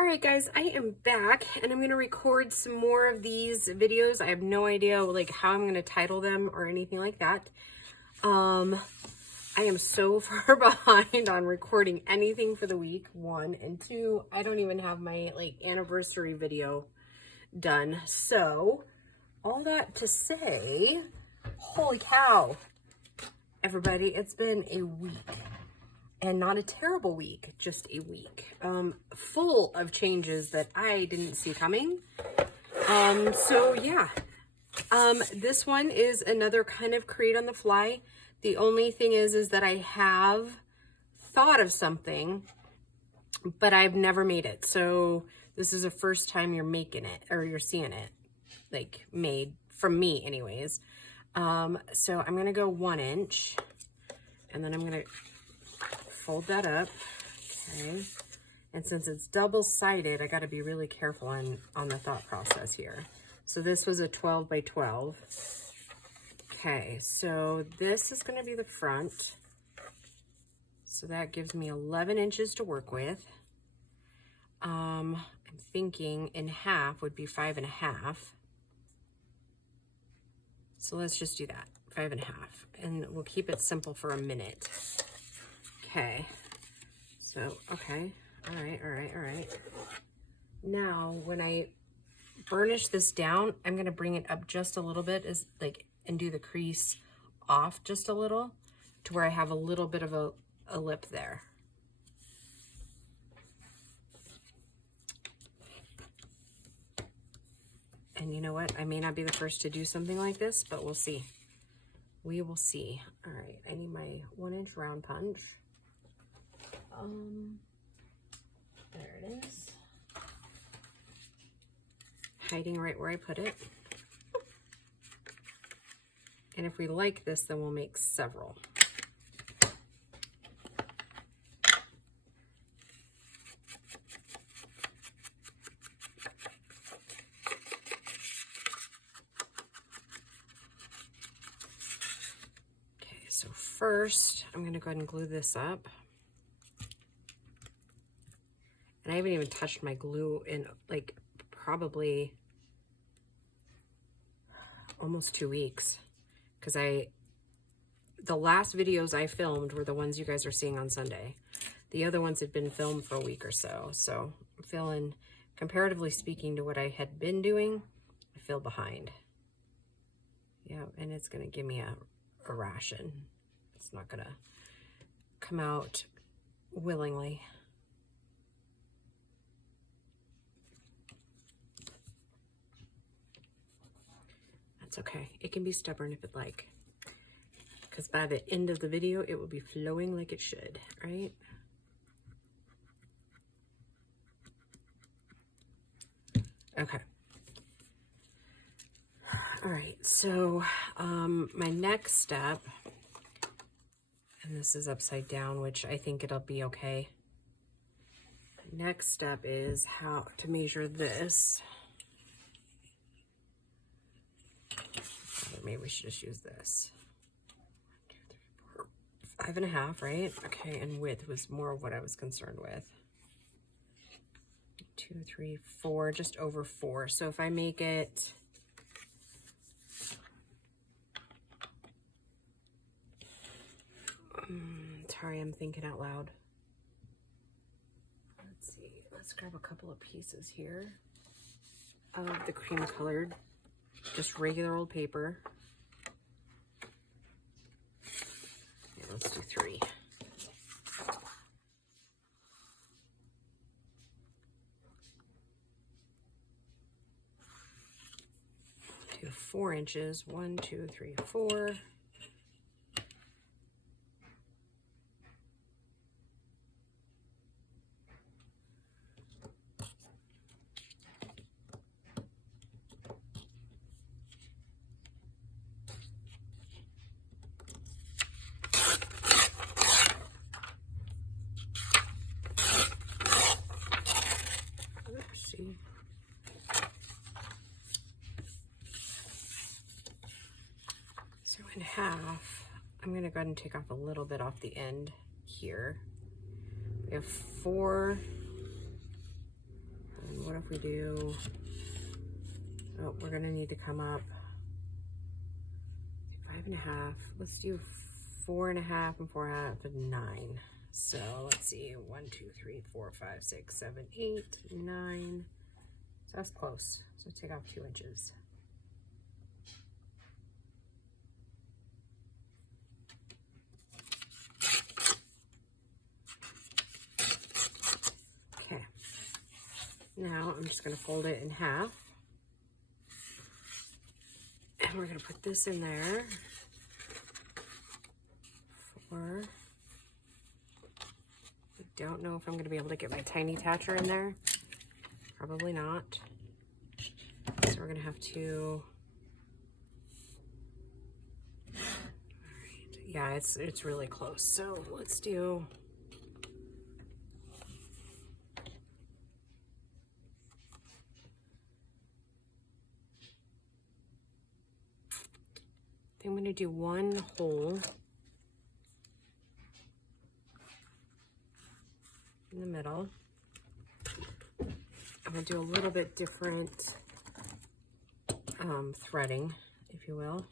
All right, guys, I am back and I'm going to record some more of these videos. I have no idea like how I'm going to title them or anything like that. I am so far behind on recording anything for the week, one, and two, I don't even have my like anniversary video done. So all that to say, holy cow, everybody, it's been a week. And not a terrible week, just a week. Full of changes that I didn't see coming. So yeah. This one is another kind of create on the fly. The only thing is that I have thought of something, but I've never made it. So this is the first time you're making it, or you're seeing it, like made from me anyways. So I'm gonna go 1 inch, and then I'm gonna fold that up, okay? And since it's double-sided, I got to be really careful on the thought process here. So this was a 12 by 12. Okay, so this is going to be the front. So that gives me 11 inches to work with. I'm thinking in half would be 5.5. So let's just do that, 5.5, and we'll keep it simple for a minute. Okay, so, okay, all right. Now, when I burnish this down, I'm gonna bring it up just a little bit, and do the crease off just a little, to where I have a little bit of a lip there. And you know what? I may not be the first to do something like this, but we'll see. We will see. All right, I need my 1 inch round punch. There it is. Hiding right where I put it. And if we like this, then we'll make several. Okay, so first, I'm gonna go ahead and glue this up. And I haven't even touched my glue in like probably almost 2 weeks, because the last videos I filmed were the ones you guys are seeing on Sunday. The other ones had been filmed for a week or so. So I'm feeling, comparatively speaking to what I had been doing, I feel behind. Yeah, and it's gonna give me a ration. It's not gonna come out willingly. It's okay. It can be stubborn if it like, because by the end of the video, it will be flowing like it should, right? Okay. All right, so my next step, and this is upside down, which I think it'll be okay. Next step is how to measure this. Maybe we should just use this. 1, 2, 3, 4, 5.5, right? Okay, and width was more of what I was concerned with. 2, 3, 4, just over 4. So if I make it, sorry, I'm thinking out loud. Let's see, let's grab a couple of pieces here of the cream colored, just regular old paper. Yeah, let's do 3. Do 4 inches. 1, 2, 3, 4. So in half, I'm going to go ahead and take off a little bit off the end here. We have 4 we do, oh, we're gonna need to come up 5.5. Let's do 4.5 and 4.5 and 9. So let's see, 1, 2, 3, 4, 5, 6, 7, 8, 9. So that's close. So take off 2 inches. Okay. Now I'm just going to fold it in half. And we're going to put this in there. 4. I don't know if I'm going to be able to get my tiny tacher in there. Probably not. So we're going to have to... Alright, yeah, it's really close. So let's do... I'm going to do 1 hole in the middle. I'm going to do a little bit different threading, if you will.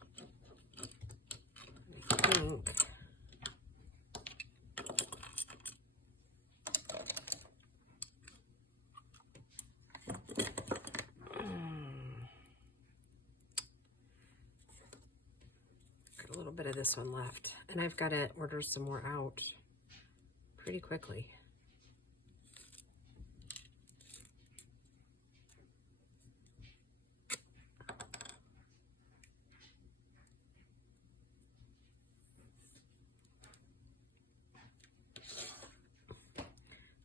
I think got a little bit of this one left, and I've got to order some more out pretty quickly.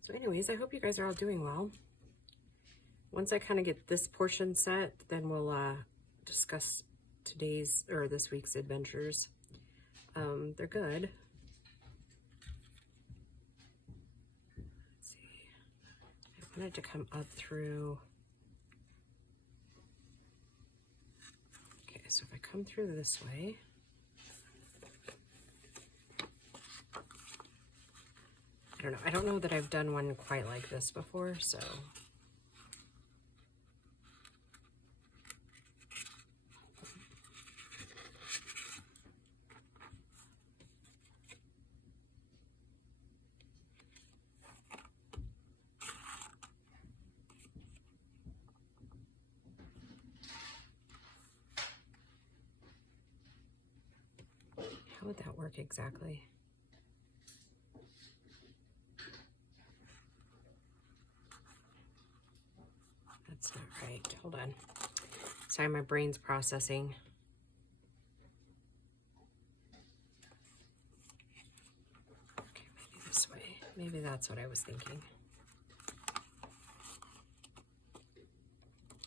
So anyways, I hope you guys are all doing well. Once I kind of get this portion set, then we'll discuss today's or this week's adventures. They're good. Let's see. I wanted to come up through. Okay, so if I come through this way, I don't know that I've done one quite like this before, so. How would that work exactly? That's not right. Hold on. Sorry, my brain's processing. Okay, maybe this way. Maybe that's what I was thinking.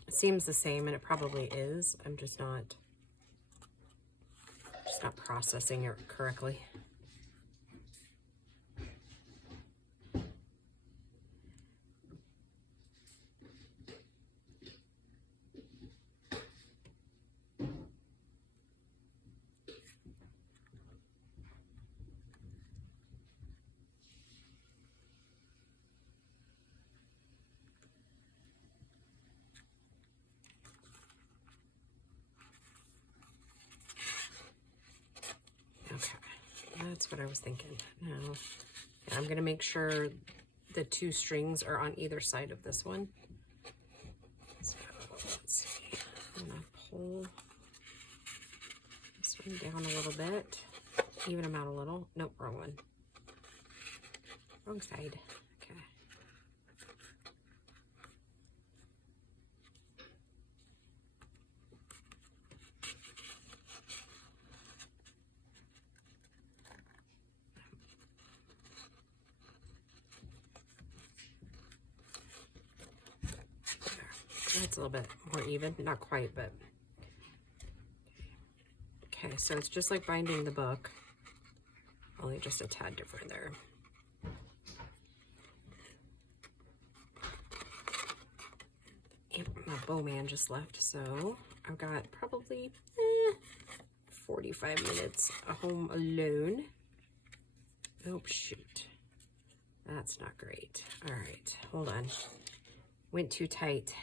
It seems the same, and it probably is. I'm just not processing it correctly. That's what I was thinking. Now, I'm going to make sure the 2 strings are on either side of this one. So, let's see. I'm going to pull this one down a little bit. Even them out a little. Nope, wrong one. Wrong side. Okay. That's a little bit more even, not quite, but okay. So it's just like binding the book, only just a tad different there. And my Bowman just left, so I've got probably 45 minutes home alone. Oh shoot, that's not great. All right, hold on. went too tight.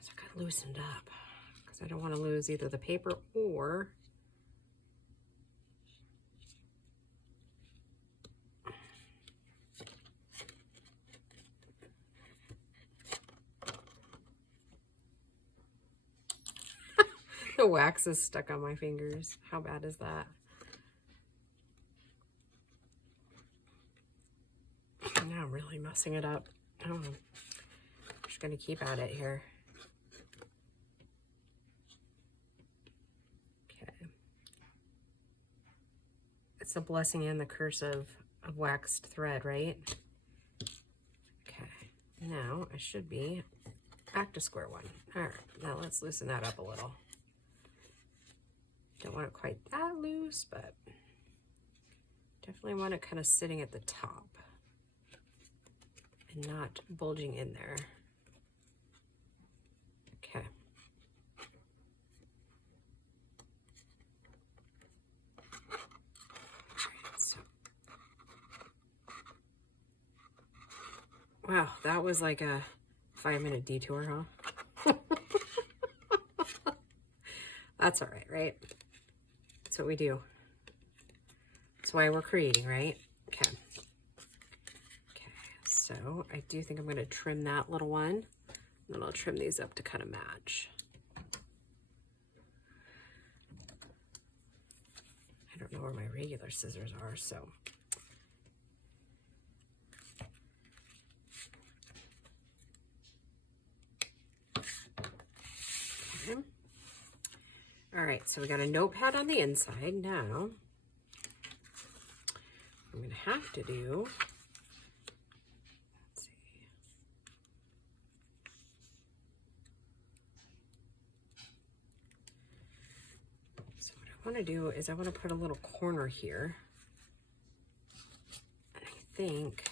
So I got loosened up because I don't want to lose either the paper or the wax is stuck on my fingers. How bad is that? Now I'm really messing it up. Oh, I'm just gonna keep at it here. Okay. It's a blessing and the curse of waxed thread, right? Okay. Now I should be back to square one. All right. Now let's loosen that up a little. Don't want it quite that loose, but definitely want it kind of sitting at the top and not bulging in there. Okay. So, wow, that was like a 5-minute detour, huh? That's all right, right? That's what we do. That's why we're creating, right? Okay. Okay, so I do think I'm going to trim that little one. And then I'll trim these up to kind of match. I don't know where my regular scissors are, so. Okay. All right, so we got a notepad on the inside. Now, I'm going to have to do, let's see. So what I want to do is I want to put a little corner here. And I think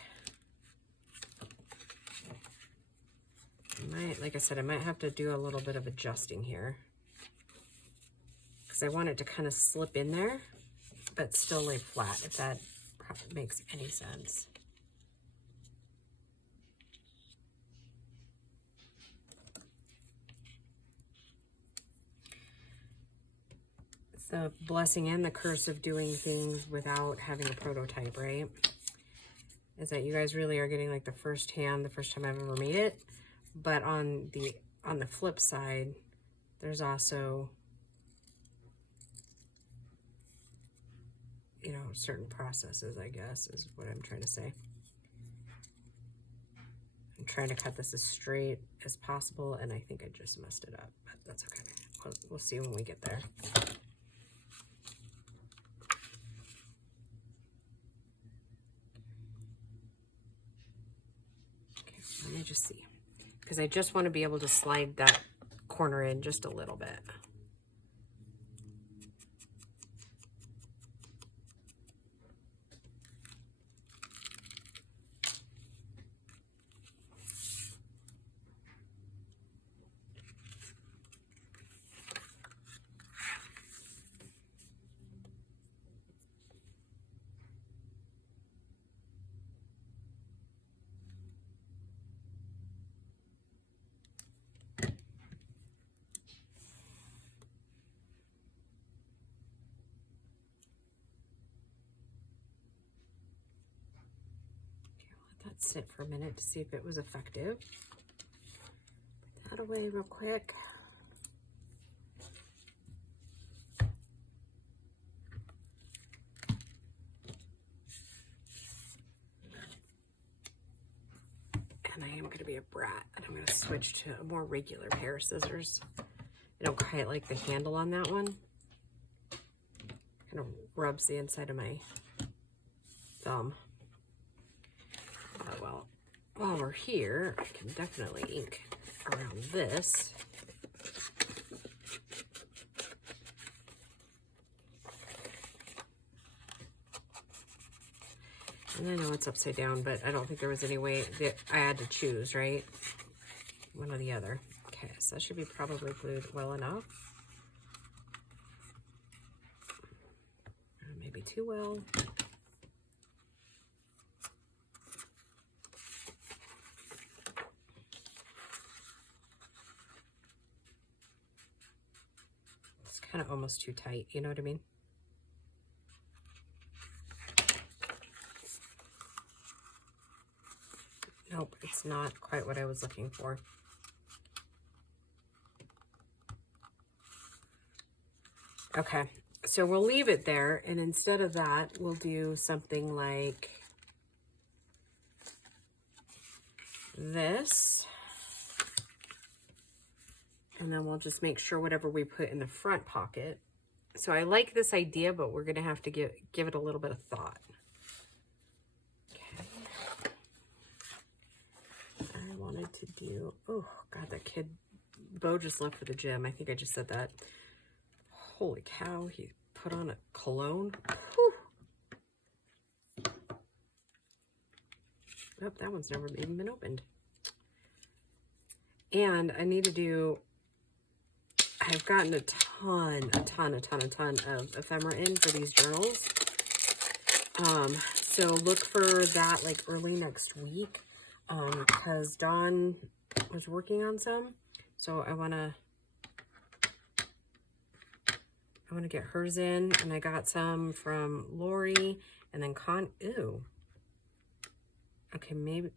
I might, like I said, I might have to do a little bit of adjusting here. I want it to kind of slip in there, but still lay flat, if that makes any sense. It's the blessing and the curse of doing things without having a prototype, right? Is that you guys really are getting like the first time I've ever made it. But on the flip side, there's also, you know, certain processes, I guess, is what I'm trying to say. I'm trying to cut this as straight as possible, and I think I just messed it up, but that's okay. We'll see when we get there. Okay, let me just see. Because I just want to be able to slide that corner in just a little bit. Sit for a minute to see if it was effective. Put that away real quick. And I am going to be a brat, and I'm going to switch to a more regular pair of scissors. I don't quite like the handle on that one. Kind of rubs the inside of my thumb. Well, while we're here, I can definitely ink around this. And I know it's upside down, but I don't think there was any way that I had to choose, right? One or the other. Okay, so that should be probably glued well enough. too well. It's kind of almost too tight, you know what I mean? Nope, it's not quite what I was looking for. Okay, so we'll leave it there, and instead of that, we'll do something like this. And then we'll just make sure whatever we put in the front pocket. So I like this idea, but we're gonna have to give it a little bit of thought. Okay. I wanted to do, oh God, that kid, Bo just left for the gym. I think I just said that. Holy cow, he put on a cologne. Whew. Oh, that one's never even been opened. And I need to do, I've gotten a ton of ephemera in for these journals. So look for that like early next week, because Dawn was working on some. So I want to get hers in, and I got some from Lori, and then ooh. Okay, maybe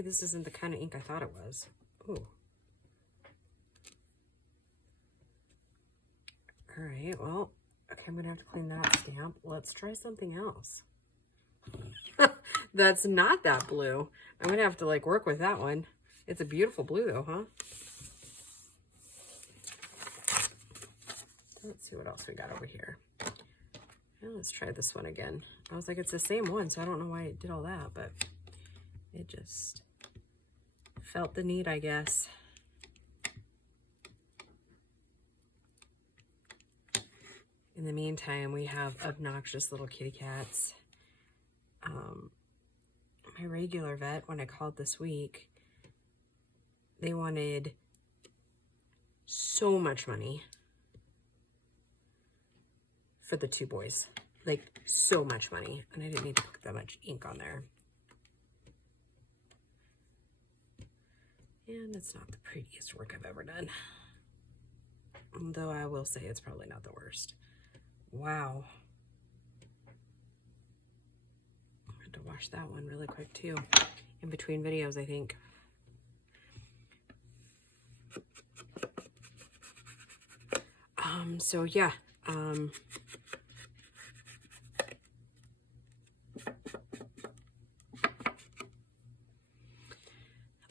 this isn't the kind of ink I thought it was. Ooh. All right, well, okay, I'm gonna have to clean that stamp. Let's try something else. That's not that blue. I'm gonna have to like work with that one. It's a beautiful blue though, huh? Let's see what else we got over here. Well, let's try this one again. I was like, it's the same one, so I don't know why it did all that, but it just felt the need, I guess. In the meantime, we have obnoxious little kitty cats. My regular vet, when I called this week, they wanted so much money for the two boys. Like, so much money. And I didn't need to put that much ink on there. And it's not the prettiest work I've ever done. Though I will say it's probably not the worst. Wow. I had to wash that one really quick too. In between videos, I think. So yeah.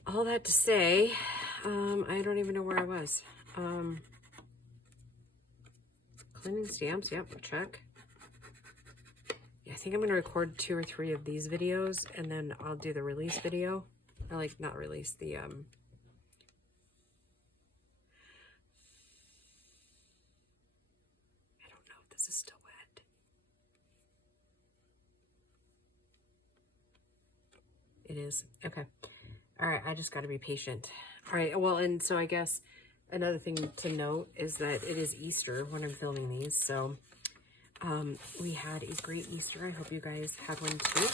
All that to say, I don't even know where I was. Cleaning stamps, yep, check. Yeah, I think I'm gonna record 2 or 3 of these videos, and then I'll do the release video. Or like, not release, the, I don't know if this is still wet. It is, okay. All right, I just gotta be patient. All right, well, and so I guess another thing to note is that it is Easter when I'm filming these, so we had a great Easter. I hope you guys had one too.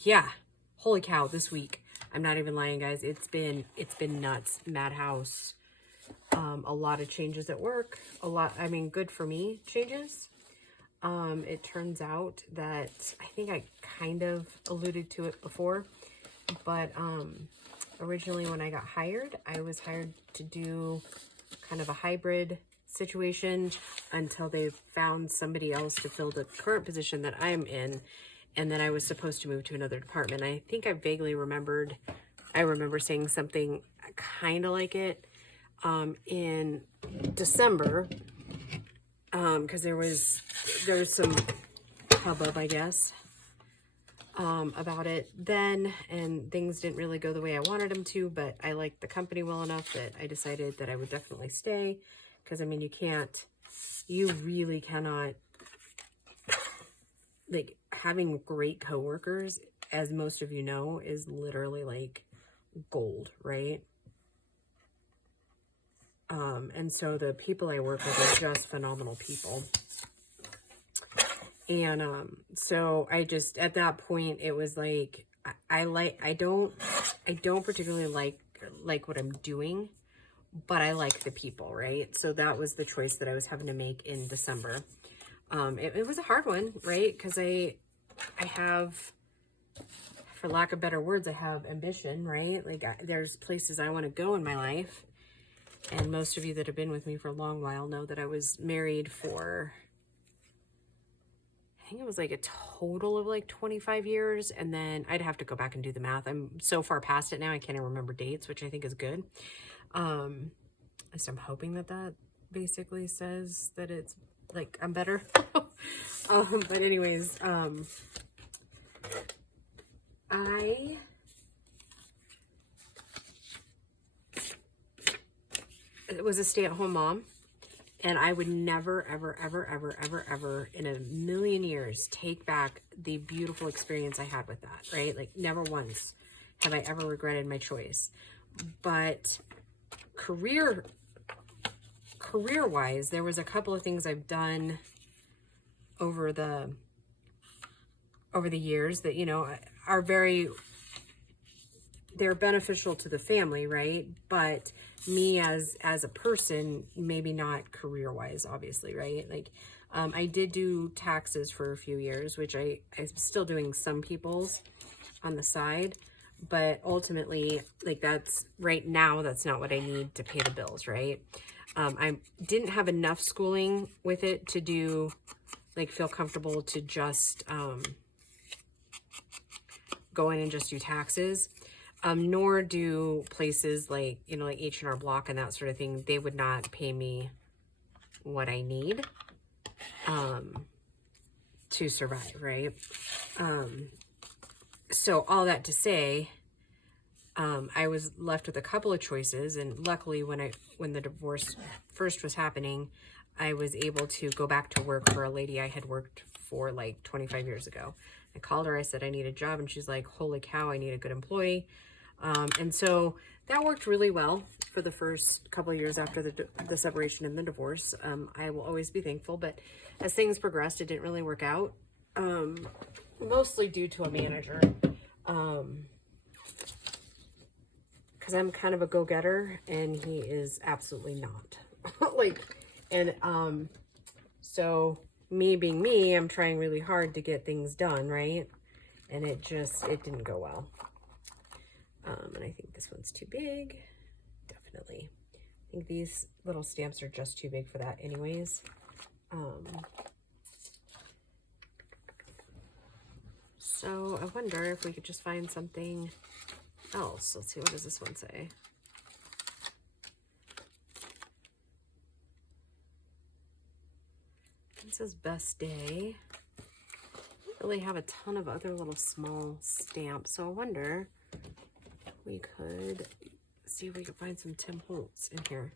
Yeah, holy cow, this week, I'm not even lying, guys, it's been nuts. Madhouse, a lot of changes at work, I mean, good for me changes. It turns out that, I think I kind of alluded to it before, but originally when I got hired, I was hired to do kind of a hybrid situation until they found somebody else to fill the current position that I'm in, and then I was supposed to move to another department. I think I vaguely remember saying something kind of like it in December, because there was some hubbub, I guess, about it then, and things didn't really go the way I wanted them to, but I liked the company well enough that I decided that I would definitely stay, because I mean, you really cannot, like, having great coworkers, as most of you know, is literally like gold, right? And so the people I work with are just phenomenal people. And so I just, at that point, it was like, I don't particularly like what I'm doing, but I like the people, right? So that was the choice that I was having to make in December. It was a hard one, right? Because I have, for lack of better words, I have ambition, right? Like there's places I want to go in my life. And most of you that have been with me for a long while know that I was married for, I think it was like a total of like 25 years. And then I'd have to go back and do the math. I'm so far past it now, I can't even remember dates, which I think is good. At least I'm hoping that that basically says that it's like I'm better. But anyways, I was a stay-at-home mom, and I would never, ever, ever, ever, ever, ever in a million years take back the beautiful experience I had with that, right? Like never once have I ever regretted my choice. But career-wise, there was a couple of things I've done over the years that, you know, are they're beneficial to the family, right? But me as a person, maybe not career-wise, obviously, right? Like, I did do taxes for a few years, which I'm still doing some people's on the side, but ultimately, like that's right now, that's not what I need to pay the bills, right? I didn't have enough schooling with it to do, like, feel comfortable to just go in and just do taxes. Nor do places like, you know, like H&R Block and that sort of thing, they would not pay me what I need to survive, right? So all that to say, I was left with a couple of choices, and luckily when the divorce first was happening, I was able to go back to work for a lady I had worked for like 25 years ago. I called her, I said I need a job, and she's like, holy cow, I need a good employee. And so that worked really well for the first couple of years after the separation and the divorce. I will always be thankful, but as things progressed, it didn't really work out. Mostly due to a manager. Cause I'm kind of a go-getter and he is absolutely not. So me being me, I'm trying really hard to get things done, right? And it didn't go well. And I think this one's too big. Definitely. I think these little stamps are just too big for that anyways. So I wonder if we could just find something else. Let's see, what does this one say? It says best day. I don't really have a ton of other little small stamps, so I wonder we could see if we could find some Tim Holtz in here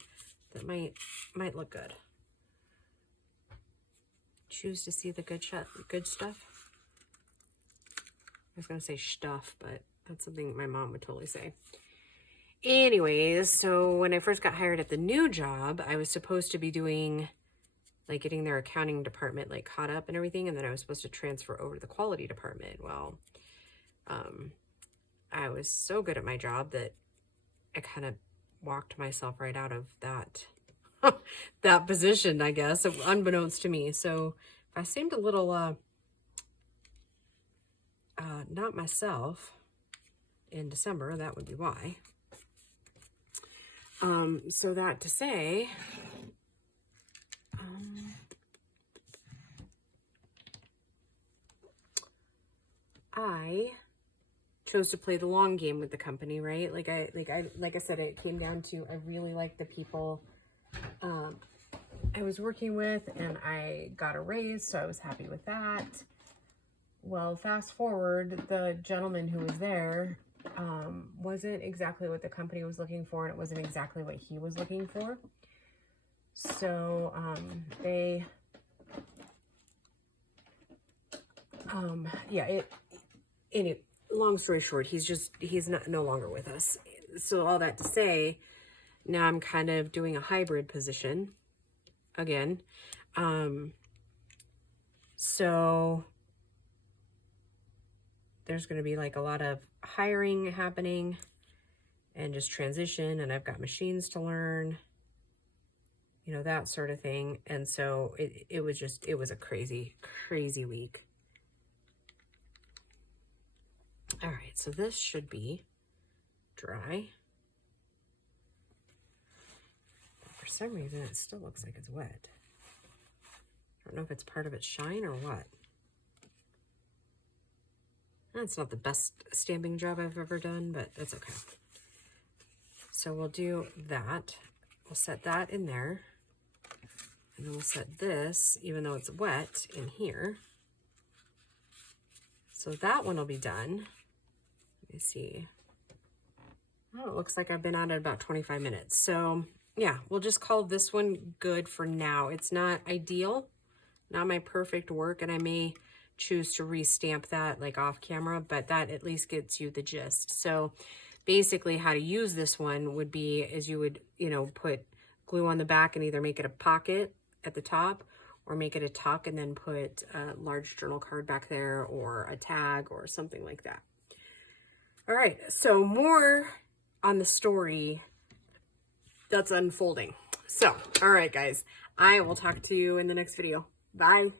that might look good. Choose to see the good stuff. I was gonna say stuff, but that's something my mom would totally say. Anyways, so when I first got hired at the new job, I was supposed to be doing, like, getting their accounting department, like, caught up and everything, and then I was supposed to transfer over to the quality department. Well, I was so good at my job that I kind of walked myself right out of that that position, I guess, unbeknownst to me. So if I seemed a little not myself in December, that would be why. So that to say, I chose to play the long game with the company, right? Like I said, it came down to, I really like the people I was working with, and I got a raise, so I was happy with that. Well, fast forward, the gentleman who was there wasn't exactly what the company was looking for, and it wasn't exactly what he was looking for. So long story short, he's no longer with us. So all that to say, Now I'm kind of doing a hybrid position again. So there's going to be like a lot of hiring happening and just transition, and I've got machines to learn, you know, that sort of thing. And so it was a crazy week. All right, so this should be dry. For some reason, it still looks like it's wet. I don't know if it's part of its shine or what. That's not the best stamping job I've ever done, but that's okay. So we'll do that. We'll set that in there. And then we'll set this, even though it's wet, in here. So that one will be done. Let me see. Oh, it looks like I've been on it about 25 minutes. So yeah, we'll just call this one good for now. It's not ideal, not my perfect work, and I may choose to restamp that like off camera, but that at least gets you the gist. So basically how to use this one would be is you would, you know, put glue on the back and either make it a pocket at the top or make it a tuck and then put a large journal card back there or a tag or something like that. All right, so more on the story that's unfolding. So, all right, guys, I will talk to you in the next video. Bye.